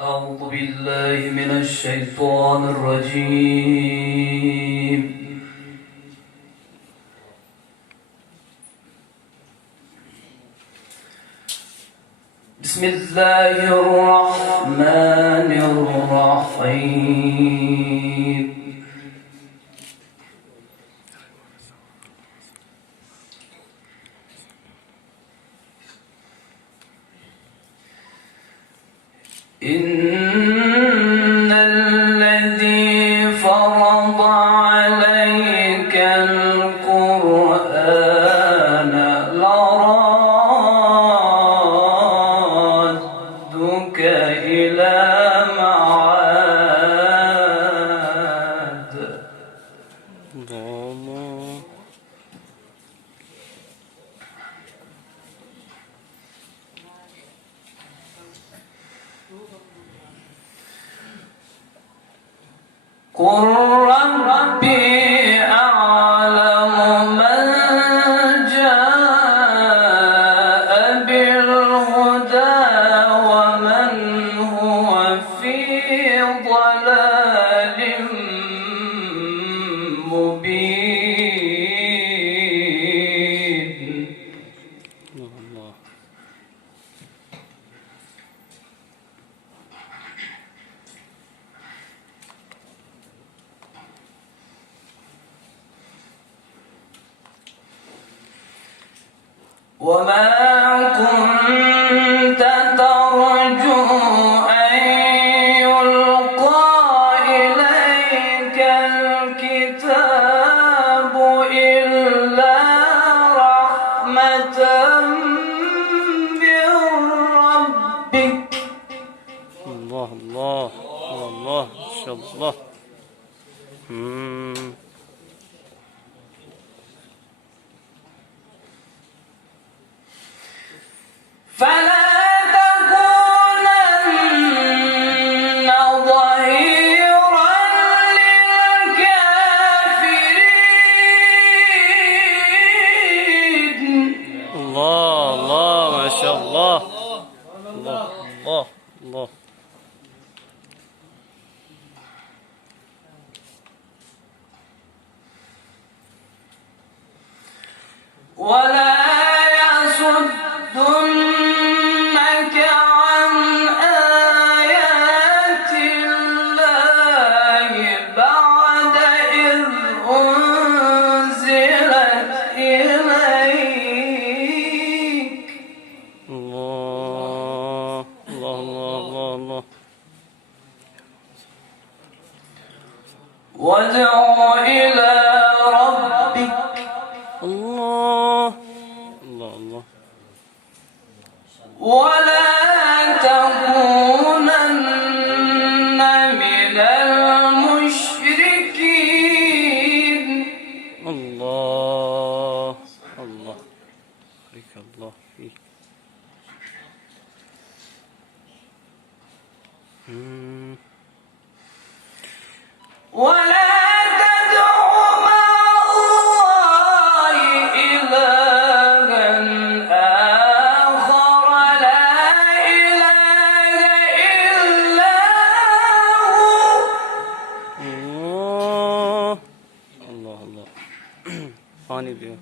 أعوذ بالله من الشيطان الرجيم. بسم الله الرحمن الرحيم. إن الذي فرض عليك القرآن لرادك إلى معاد. قل ربي أعلم من جاء بالهدى ومن هو في ضلال مبين. وما كنت ترجو أن يلقى إليك الكتاب إلا رحمة من ربك. الله الله الله ما شاء الله. فلا تكونن ظهيرا للكافرين. الله الله ما شاء الله. الله الله الله. ولا يصدنك عن آيات الله بعد إذ أنزلت إليك. الله الله الله الله الله. وادع إلى ربك. الله الله الله. ولا تكونن من المشركين. الله الله. بارك الله فيك. ولا تدع مع الله إلها آخر لا إله إلا هو. الله الله الله. فاني بيه.